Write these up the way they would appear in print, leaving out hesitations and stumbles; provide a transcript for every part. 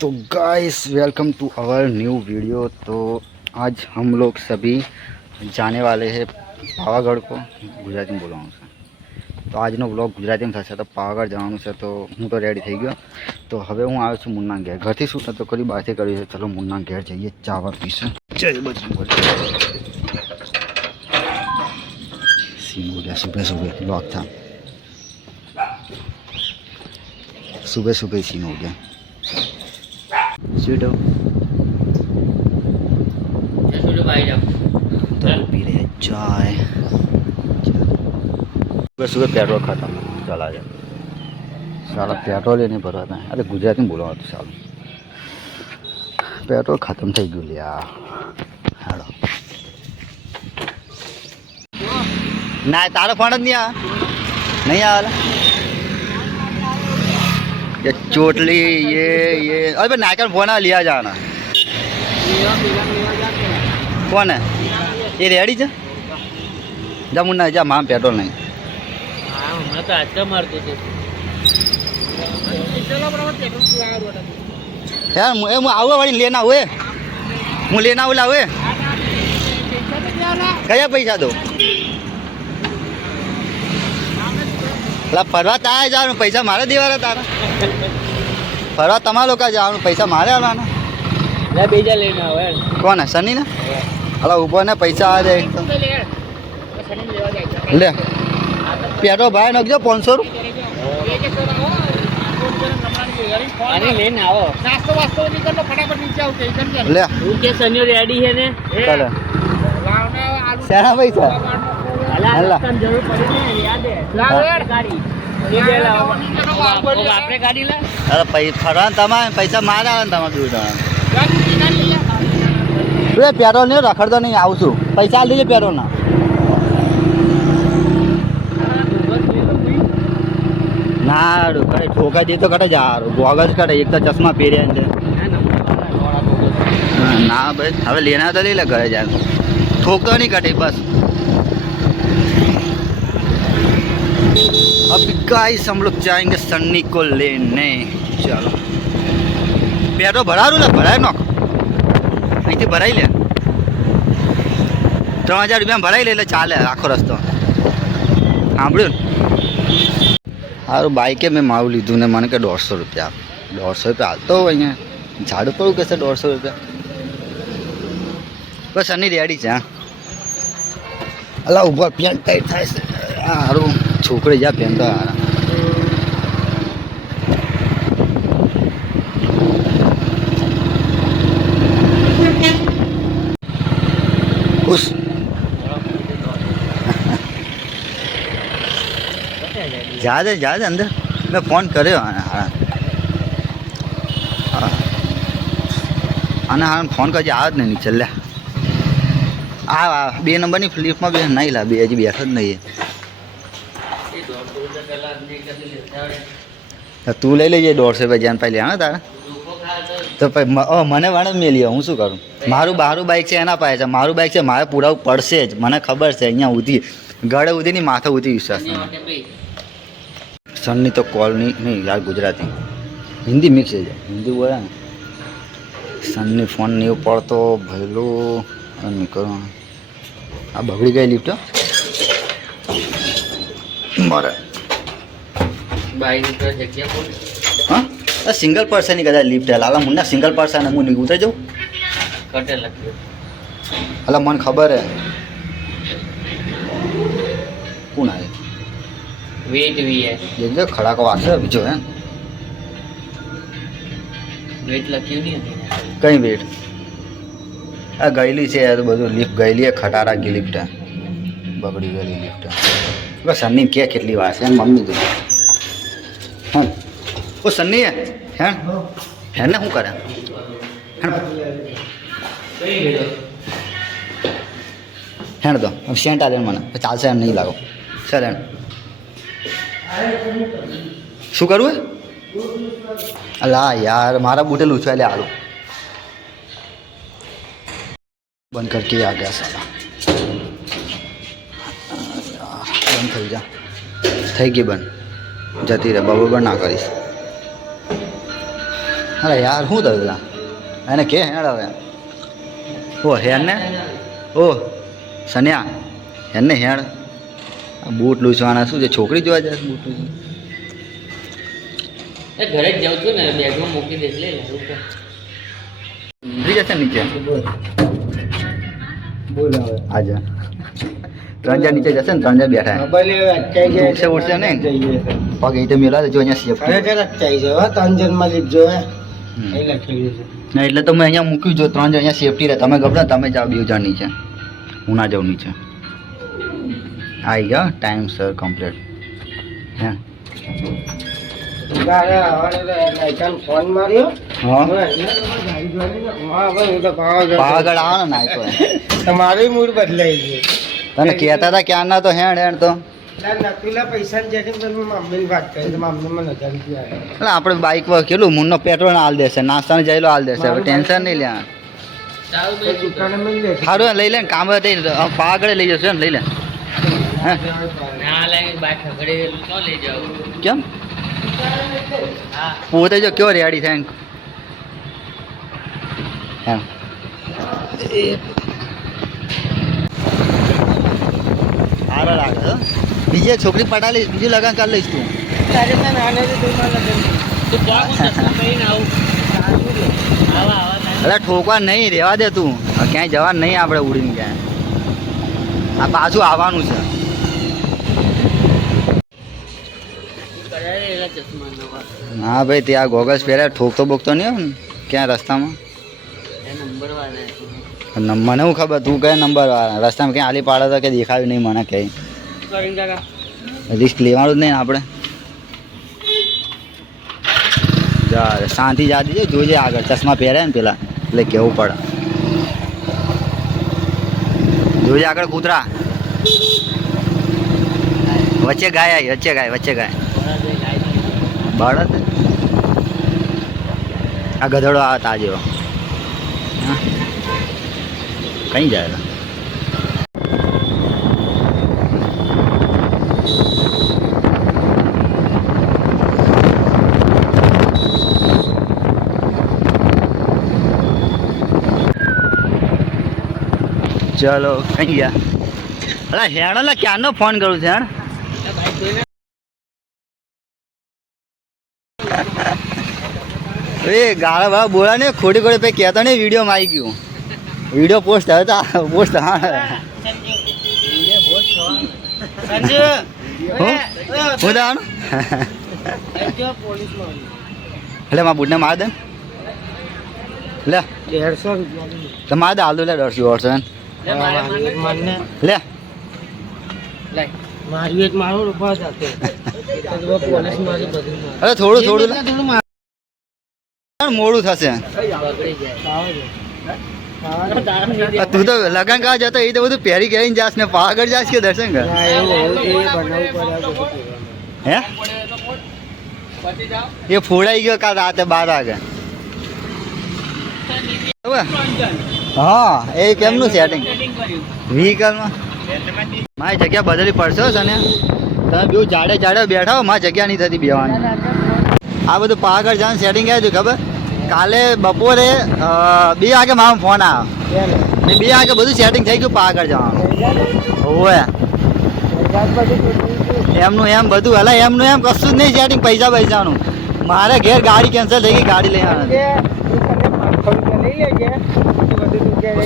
तो guys welcome to our new video. तो आज हम लोग सभी जाने वाले हैं पावागढ़ को। गुजराती में बोलવાનું છે તો આજનો વ્લોગ ગુજરાતીમાં થશે। તો પાવાગઢ જવાનું છે તો હું તો રેડી થઈ ગયો। તો હવે હું આવ્યો છું મુન્ના ઘેર। ઘરથી શું નતો કર્યું, બહારથી કર્યું છે। ચલો મુન્ના ઘેર જઈએ, ચાવા પીશું। જય બજરંગ सीन हो गया। सुबह सुबह ब्लॉग था, सुबह सुबह सीन हो गया। स्वीट हो तो पी रहे हैं चाय। सुबह सुबह पेट्रोल खत्म, चला जाए साला पेट्रोल ही नहीं भरवाता है। अरे गुजराती में बोलवा तो साल पेट्रोल खत्म थी गયું લ્યા। હેડો ના તારો ફોન જ नहीं आया ये चोटली ये अरे भाई नायकर फोन आ लिया जाना। कौन है ये रेडी है? जा मुन्ना जा, माम पेट्रोल नहीं। मैं तो आज का मारते थे यार मैं आऊँ वाली लेना हुए, હું લેના આવું લાવે કયા પૈસા દો? એટલે ફરવા તારે જવાનું, પૈસા મારે દેવાના તારા? ફરવા તમારા લોકો જવાનું, પૈસા મારે આવવાના? બીજા લઈને આવે કોણ હે? સની ને અલા ઉપર ને પૈસા આવે લે પેટ્રોલ ભાઈ નાખજો 500 અરે લઈને આવો, નાસ્તો વાસ્તો નીકળો ફટાફટ નીચે આવો કે લે હું કે સની રેડી છે ને ચાલે સારા પૈસા અલા જરૂર પડી ને યાદ હે લાવ ગાડી આપણે ગાડી લે। અરે ફરવા તમારે પૈસા મારે આવે ને તમારે દૂર તું પેટ્રોલ નહીં રખડતો નહીં, આવું છું પૈસા આલી દેજે પેટ્રોલ ના। ના કઈ ઠોકાઈ દે તો કટે જા ગોગલ કટે, એક તો ચશ્મા પહેર્યા છે। ના ભાઈ હવે લેના તો લઈ લે, ઘરે જાય ઠોકતો નહીં કટે બસ। अभी गाइस हम लोग जाएंगे सन्नी को लेने। चलो पेट्रोल भरा रू भराय नोख અહીંથી ભરાઈ લે, 3000 રૂપિયા ભરાઈ લે એટલે ચાલે આખો રસ્તો। સાંભળ્યું ને? સારું બાઈકે મેં માવું લીધું ને મને કે 150 રૂપિયા 150 રૂપિયા હાલતો હોય અહીંયા ઝાડુ પડું કહેશે 150 રૂપિયા બસ સન્ની રેડી છે। હા અલા ઉપર પેન્ટ ટાઈટ થાય છે સારું છોકરી જા પેન્ટ તો હારા ખુશ જા દે અંદર મેં ફોન કર્યો હા અને હા ફોન કરજે આવે જ નહીં નીચે લે આ 2 નંબરની ફ્લિપમાં બે નહીં લા, બે હજી બેઠો જ નહીં। તું લઈ લેજે 150 રૂપિયા જાન પાઈ લે હા તારા તો મને વાણ જ મેલી, હું શું કરું? મારું બાઈક છે એના પાસે છે, મારું બાઈક છે મારે પૂરાવું પડશે જ, મને ખબર છે। અહીંયા ઉધી ગળે ઉધીની માથે ઉધી વિશ્વાસ નહીં। સનની તો કોલની નહીં યાર, ગુજરાતી હિન્દી મિક્સ છે, હિન્દી બોલે ને। સનની ફોન નહીં પડતો ભેલું નીકળવાનું। આ બગડી ગઈ લિફ્ટ મારે હા સિંગલ પર્સનની કદાચ લિફ્ટ હે લાલા મુન્ના, સિંગલ પર્સન હું નહીં ઉતરી જાઉં કટે લખ્યું અલા મને ખબર હે કોણ આવે વેટ વી હે જે ખડાકો વાગશે બીજો હે વેટ લખ્યું નહીં કઈ વેટ આ ગયેલી છે યાર બધું લિફ્ટ ગયેલી ખટારા ગઈ લિફ્ટ બગડી ગયેલી લિફ્ટ બસ સન્ની કે કેટલી વાર છે મમ્મી તો હા ઓ સન્ની હે હે ને શું કરે હેણ તો સેન્ટ આલે મને ચાલશે એમ નહીં લાગો સર હેણ શું કરવું હે અલા યાર મારા બૂટે લૂછવા લે આલું બંધ કરકે આ ગયા સાલા બંધ થઈ જા થઈ ગઈ બંધ જતી રહે બરોબર ના કરીશ અરે યાર શું થયું પેલા એને કે હેડ હવે ઓ હેડ ને ઓ સન્યા હેડ ને હેડ આ બૂટ લૂછવાના શું છે છોકરી જોવા જાય બૂટ લૂછવા એ ઘરે જ જાઉં છું ને બેગમાં મૂકી દઈશ લે ઉતરી જશે નીચે બોલ હવે આજે 3 જણ નીચે જશે ને 3 જણ બેઠા ભલે અટકાઈ જાય ઉઠશે ઉઠશે નહીં જઈએ પગ એ તો મેલા જો અહીંયા સેફટી ખરેખર અટકાઈ જાય હો 3 જણમાં લીધો હે એ લખેલું છે ના એટલે તો મેં અહીંયા મૂક્યું જો 3 જણ અહીંયા સેફટી રહે તમે ગભરા તમે જાઓ 2 જણ નીચે હું ના જાઉં નીચે આવી ગયો ટાઈમ સર કમ્પ્લીટ હે ગાડા હવારે લાઈકન ફોન માર્યો હા ગાડી જોઈને હા ભાઈ હું તો પાવાગઢ પાવાગઢ આવો ને નાખો તમારું મૂડ બદલાઈ ગયું તને કહેતા હતા ક્યાં ના તો હેણ હેણ તો નકીલા પૈસાની ચેટિંગ કરી મમ્મીની વાત કરી તો મમ્મીમાં 1000 રૂપિયા આવ્યા એટલે આપણે બાઇક પર કેટલું મૂનનો પેટ્રોલ હાલ દેશે નાસ્તાને જઈલો હાલ દેશે હવે ટેન્શન નહીં લે તો દુકાને મળી લે સારું લઈ લે ને કામ પાવાગઢે લઈ જશે ને લઈ લે હે ના લાગે બાઈક ઘરે તો લઈ જાવ કેમ હા પોતે જો કેવો રેડી થાય એમ સારો લાગે હો. બીજી એક છોકરી પટા લઈશ બીજું લગન કરી લઈશ તું તારે તો નાને તો તું મને તું ક્યાં કોણ ચશ્મા પહેરીને આવું આવા અરે ઠોકવા નહીં રહેવા દે તું હવે ક્યાંય જવાનું નહીં આપણે ઉડીને ક્યાંય આ પાછું આવવાનું છે કરાયેલા ચશ્મા નવા હા ભાઈ ત્યાં ગોગલ્સ પહેર્યા ઠોકતો બોકતો નહીં હોય ને ક્યાં રસ્તામાં એ નંબર વાળા મને શું ખબર તું કયા નંબર વાળા રસ્તામાં ક્યાં આલી પાડે તો કે દેખાયું નહીં મને કંઈ કરીને કાકા રિસ્ક લેવાનું જ નહીં ને આપણે જા શાંતિ જા દીજે જોજે આગળ ચશ્મા પહેર્યા ને પેલા એટલે કેવું પડે જોજે આગળ કૂતરા વચ્ચે ગાય આવી વચ્ચે ગાય બળદ આ ગધેડો આવે તા જેવો હા કઈ જાય ચલો કઈ ગયા અલા હેણ અલા ક્યારનો ફોન કરું છે હેણ બાઈક જોઈને એ ગાળા વાળા બોલા ને ખોટી ખોટી પછી કહેતો નહીં વિડીયોમાં આવી ગયું વિડીયો પોસ્ટ હતા પોસ્ટ હા સંજુ હું દાવાનું પોલીસમાં એટલે મારા બુટને માર દે લે 150 રૂપિયા તો માર દે હાલ દો લે 150 એમ લે મારે મને લે લાય મારી એક મારો રૂપા સાથે પોલીસ મારી બધું અરે થોડું થોડું લે થોડું મોડું થશે બગડી જાય તું તો લગન કા જતો એ તો બધું પહેરી કરીને જાસ ને પાવાગઢ જાસ કે દર્શન કર હે એ ફોડાઈ ગયો કાલ રાતે 12 વાગે હા એ કેમનું સેટિંગ વ્હીકલમાં મારી જગ્યા બદલવી પડશે હો તને તમે બહુ જાડે બેઠા હો મારી જગ્યા નહીં થતી બેવાની આ બધું પાવાગઢ જવાનું સેટિંગ આવ્યું હતું ખબર કાલે બપોરે 2 વાગે મારો ફોન આવ્યો ને 2 વાગે બધું સેટિંગ થઈ ગયું પાવાગઢ જવાનું ઓવે એમનું એમ બધું હલા એમનું એમ કશું જ નહીં સેટિંગ પૈસાનું મારે ઘેર ગાડી કેન્સલ થઈ ગઈ ગાડી લઈ આવવાની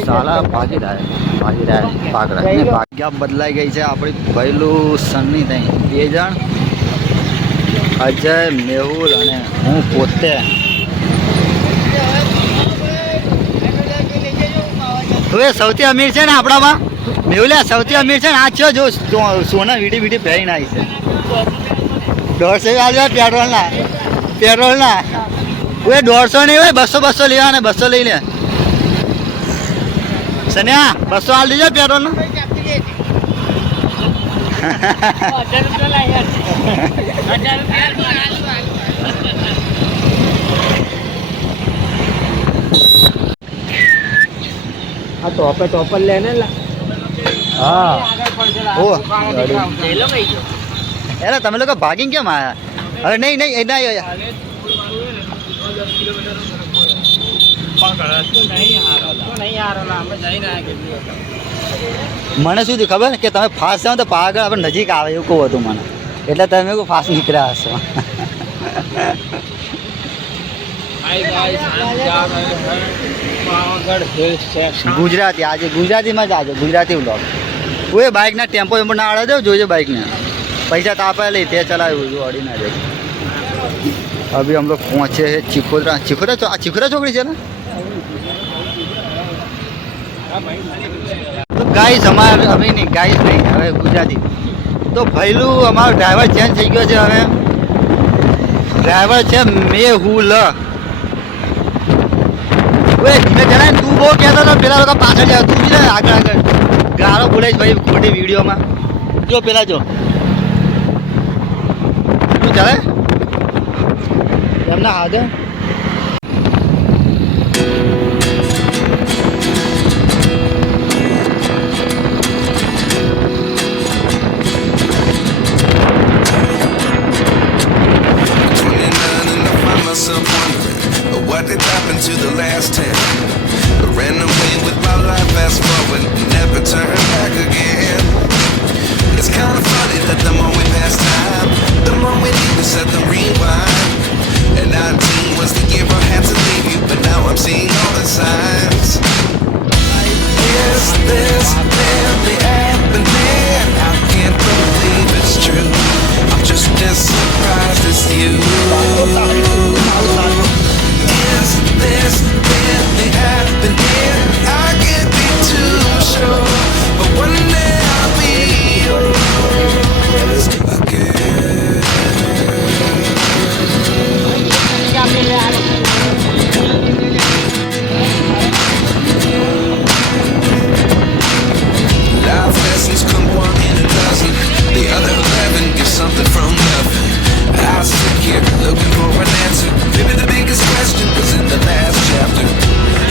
સાલા ભાગીદાર ભાગ્યા બદલાઈ ગઈ છે આપણી પહેલું સન્ની થઈ 2 જણ અજય મેહુલ અને હું પોતે હવે સૌથી અમીર છે ને આપણામાં મેહુલિયા સૌથી અમીર છે ને આ છે જો સોના વીડી પહેરીને આવી છે 150 પેટ્રોલના હવે 150 નહીં હોય 200 લેવાના 200 લઈ લે સન્યા 200 હાલ દીજો પેટ્રોલનો 1000 રૂપિયા લાય 1000 રૂપિયા આ ટોપર લે ને હા ઓ લઈ લો ભાઈ એટલે તમે લોકો ભાગીને કેમ આવ્યા હવે નહીં એના મને શું થયું ખબર કે તમે ફાસ્ટ જાઓ તો પાવાગઢ આપણે નજીક આવે એવું કહું હતું મને, એટલે તમે કહું ફાસ્ટ નીકળ્યા હશો. ગુજરાતી આજે ગુજરાતીમાં જ આજે ગુજરાતી વ્લોગ. કોઈ બાઇકના ટેમ્પો વેમ્પો ના આડે દો, જોજો બાઇકને પૈસા તો આપે લઈ તે ચલાવ્યું છું અડી ના જાય. અભી हम लोग पहुँचे हैं चिखोदरा. चिखोदरा छोकरी છે ને. તો ગાઈસ અમારે અભી નહીં, ગાઈસ નહીં, હવે ગુજરાતી. તો ભૈલું અમારો ડ્રાઈવર ચેન્જ થઈ ગયો છે. હવે ડ્રાઈવર છે મેહુલ. ઓય ધીમે જણાય તું બહુ કહેતો હતો, પેલા લોકો પાછળ જાય તું જ આગળ આગળ ગાળો બોલે છે ભાઈ ખોટી વિડીયોમાં. જો પેલા જો તું ચાલે એમના હાથે. What did happen to the last 10? I ran away with my life, fast forward, never turn back again. It's kind of funny that the more we pass time, the more we need to set the rewind. And 19 was the year I had to leave you, but now I'm seeing all the signs. Is this really happening? I can't believe it's true. I'm just as surprised as you. Is this really happening? I can't be too sure, but one day I'll be yours again. Life lessons come one in a dozen. The other 11 give something from nothing. I sit here looking for an answer. Maybe the biggest question was in the last chapter.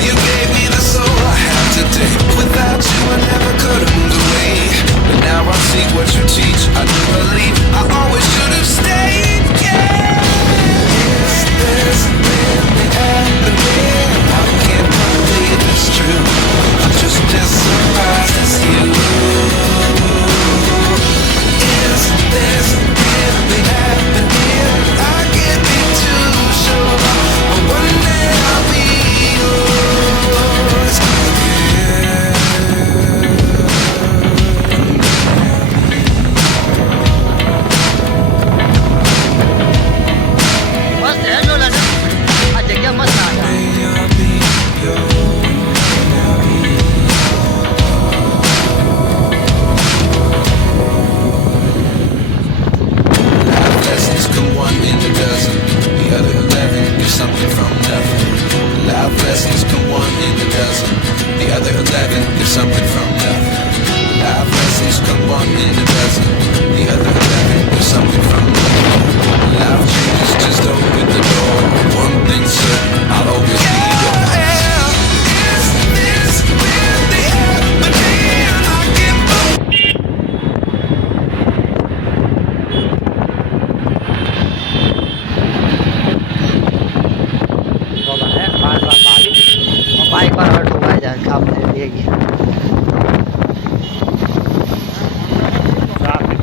You gave me the soul I have today. Without you I never could have moved away. But now I see what you teach. I do believe I always should have stayed. Yeah. Is this really happening? I can't believe it's true. I'm just as surprised as you. Is this really happening? I can't be too sure, but one day I'll be yours again. મસ્ત હે જો લાગે આ જગ્યા મસ્ત લાગે. May I be yours. Life lessons come one in a dozen. The other 11 give something from nothing. Life lessons come one in a dozen. The other 11 give something from nothing. Life lessons come one in a dozen. The other 11 give something from nothing. Life changes, just open the door. One thing's certain, I'll always be yours. Is this really happening? I can't believe. Bike પર હવે ઠોકાઈ જાય કામ લઈ ગયા.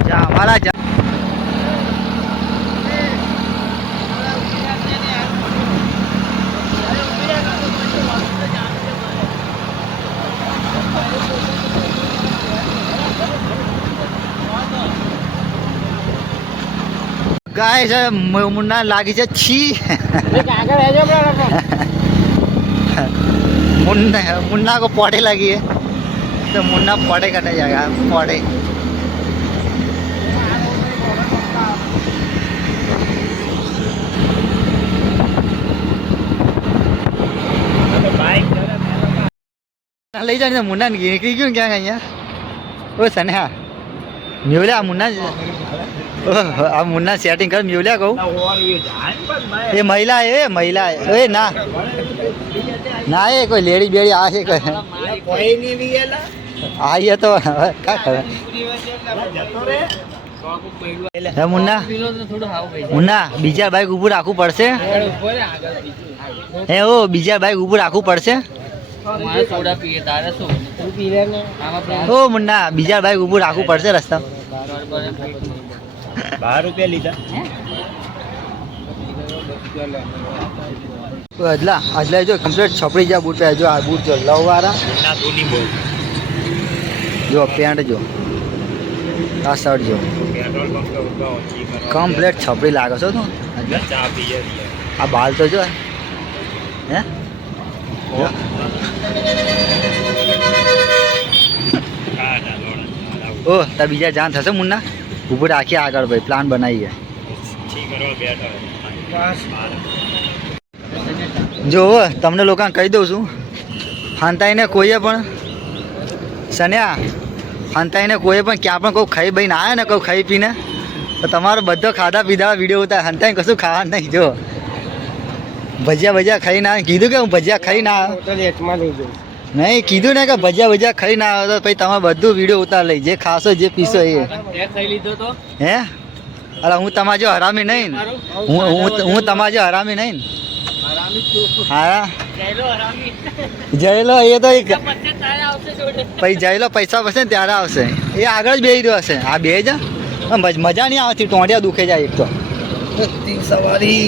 જા અમારા જા ગાય છે મુન્ના લાગી છે છી. આગળ રહેજો બરાબર. मुन्ना को पौड़े लगी है तो मुन्ना पौड़े कटा जाएगा. पौड़े લઈ જાય મુન્ના નીકળી ગયું ક્યાં અહીંયા. ઓ સનેહા મેવલ્યા મુન્ના આ મુન્ના સેટિંગ કર મેવલ્યા કહું. એ મહિલા એ મહિલા એ ના ના એ કોઈ લેડી બેડી આ છે કોઈ આઈએ તો કા કરે. હે મુન્ના મુન્ના બીજા બાઈક ઊભું રાખવું પડશે. હે ઓ બીજા બાઈક ઊભું રાખવું પડશે મારે સોડા પીએ તારે શું તું પી લે ને આમાં ઓ મુન્ના બીજા બાઈક ઊભું રાખવું પડશે રસ્તા અજલા જો કમ્પ્લીટ છપડી જા બૂટ પહેરજો આ બૂટ જો લવ વાળા જો પેન્ટ જો આ શર્ટ જો કમ્પ્લીટ છપડી લાગે છો તું આ બાલ તો જો હે જો. ઓ તા બીજા જાન થશે મુન્ના ઊભું રાખીએ આગળ ભાઈ પ્લાન બનાવીએ જો તમને લોકોને કહી દઉં છું હંતાઈને કોઈએ પણ સન્યા હંતાઈને કોઈએ પણ ક્યાં પણ કોઈ ખાઈ બહીને આવે ને કોઈ ખાઈ પીને તો તમારો બધો ખાધા પીધા વિડીયો ઉતાર હંતાઈને કશું ખાવાનું નહીં જો ભજીયા ખાઈ ના આવે કીધું કે હું ભજીયા ખાઈ ના આવે તો લેટમાં લઈ જઈશ નહીં કીધું ને કે ભજીયા ખાઈ ના આવે તો પછી તમે બધું વિડીયો ઉતાર લઈ જે ખાશો જે પીશો એ ટેક્સ લઈ લીધો તો હે અરે હું તમારા જો હરામી નહીં ને. હું તમારા જો હરામી નહીં ને. હરામી છું હા જયલો હરામી જયેલો એ તો એક પછી તારે આવશે જોડે પછી જયેલો પૈસા પડશે ને ત્યારે આવશે એ આગળ જ બેસી રહ્યો હશે આ બે જ મજા નહીં આવતી ટોંટિયા દુખે જાય એક તો સવારી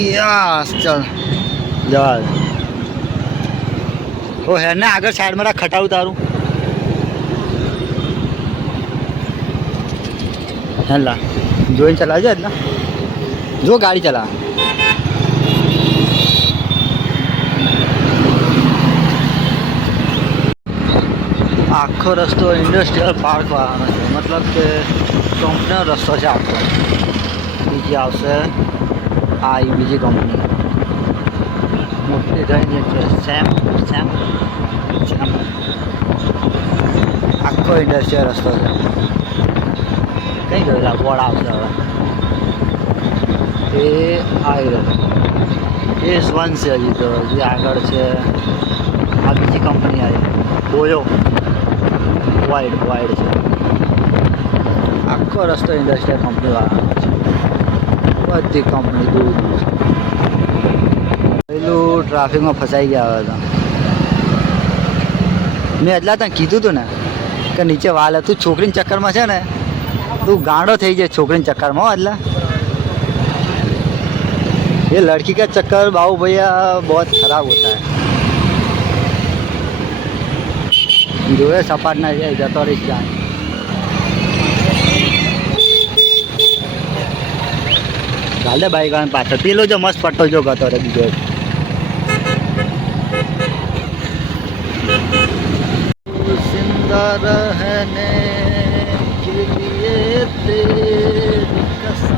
ચાલ જવા દે. ઓ હેર ને આગળ સાઈડમાં રાખ ખટાવું તારું હેલા જોઈને ચલાવજો એટલે જો ગાડી ચલાવ આખો રસ્તો ઇન્ડસ્ટ્રીયલ પાર્ક વાળાનો છે મતલબ કે કંપનીનો રસ્તો છે આખો બીજી આવશે આ બીજી કંપની મોટી થઈને છે સેમ આખો ઇન્ડસ્ટ્રીયલ રસ્તો છે કઈ ગયેલા બોર્ડ આવશે હવે એ આવી રહ્યો એ સ્વન છે હજી તો હજી આગળ છે આ બીજી કંપની આવી બોયો વાઇડ છે આખો રસ્તો ઇન્ડસ્ટ્રીયલ કંપની વાળાનો છે બધી કંપની દૂર પેલું ટ્રાફિકમાં ફસાઈ ગયા હતા મેં એટલા તને કીધું હતું ને કે નીચે વાલ હતું છોકરીના ચક્કરમાં છે ને તું ગાંડો થઈ જાય છોકરીના ચક્કરમાં હો એટલે ये लड़की का चक्कर बाबू भैया बहुत खराब होता है जो है सपाट ना जाए जतो रही जाए ચાલે બાઈક આને પાછળ પેલો જો મસ્ત પટ્ટો જો ગતો રે બીજો जिंदा रहने के लिए तेरी कसम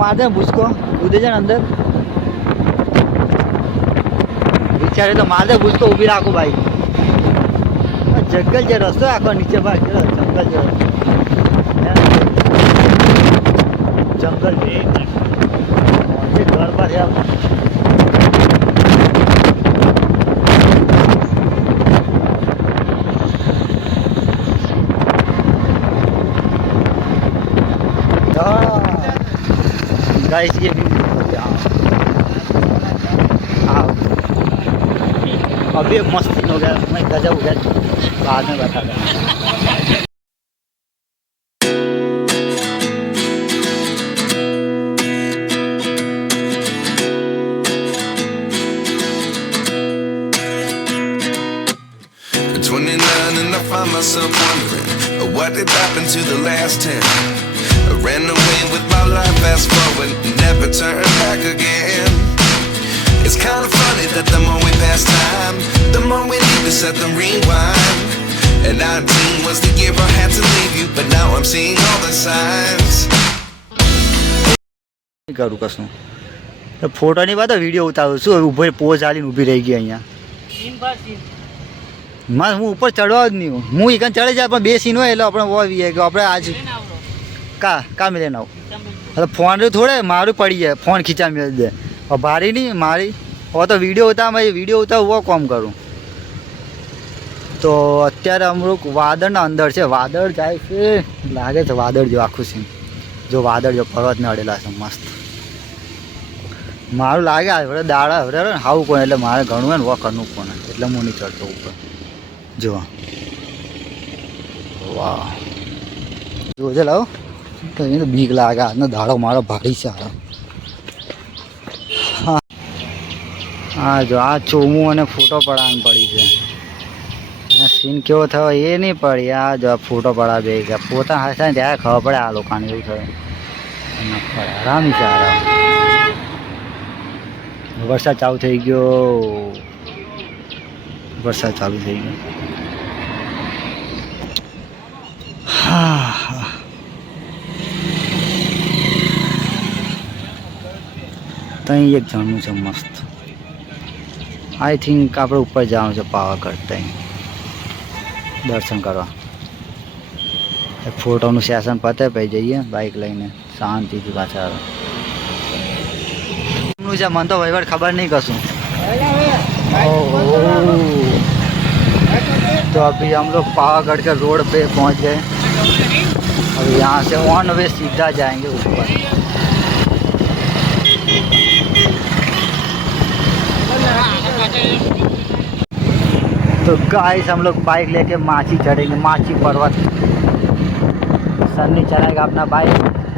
मार दे उसको कूदे जा अंदर बेचारे तो मार दे उसको ऊभी राखो भाई जंगल जो रस्तो आखो नीचे भाई जंगल जो जंगल घर पर है गाइस ये अभी मस्त हो गया मैं गजब हो गया बाद में बता दूँ At 29 and I find myself wondering what did happen to the last 10. I ran away with my life, fast forward, never turn back again. It's kind of funny that the more we pass time, the more we need to set them rewind. And 19 was the year I had to leave you, but now I'm seeing all the signs. કરું કશું ફોટોની વાત video ઉતારું શું ઊભો pose આલીને ઊભી રહી ગઈ અહીંયા માં હું ઉપર ચડવા જ નહીં હું એકન ચડે જાય પણ બે સીન હોય એટલે આપણે વાવીએ કે આપણે આજ કા મિલે ના હવે ફોન થોડે મારું પડી જાય ફોન ખીચા મેળ દે और भारी नहीं मारी और तो વિડીયો ઉતાર वो કામ કરું તો અત્યારે અમુક વાદળના અંદર છે વાદળ જાય છે લાગે છે વાદળ જો આખું સીન જો વાદળ જો પર્વતને અડેલા છે મસ્ત મારું લાગે હવે દાડા હવે ને હાવું કોણ એટલે મારે ઘણું ને વો કરવું કોને એટલે હું નહીં ચડતો ઉપર જો વાહ જોજે લાવો તો એને બીક લાગે આજનો દાડો મારો ભારી છે હા જો આ ચોમું અને ફોટો પડાવવાની પડી છે સીન કેવો થયો એ નહીં પડી આ જો ફોટો પડા બે ગયા પોતા હશે ને ત્યારે ખબર પડે આ લોકોને એવું થયું આરામ છે આરામ વરસાદ ચાલુ થઈ ગયો હા ત્યાં એક ઝરણું છે મસ્ત આઈ થિંક આપણે ઉપર જવાનું છે પાવાગઢ ત્યાં દર્શન કરવા ફોટોનું સેશન પતે પછી જઈએ બાઇક લઈને શાંતિથી પાછા આવે છે મને તો વહીવટ ખબર નહીં કશું तो अभी हम लोग पावागढ़ के रोड पे पहुंच गए और यहाँ से ऑन वे सीधा जाएंगे ऊपर तो गाइस हम लोग बाइक लेके माची चढ़ेंगे माची पर्वत सन्नी चलाएगा अपना बाइक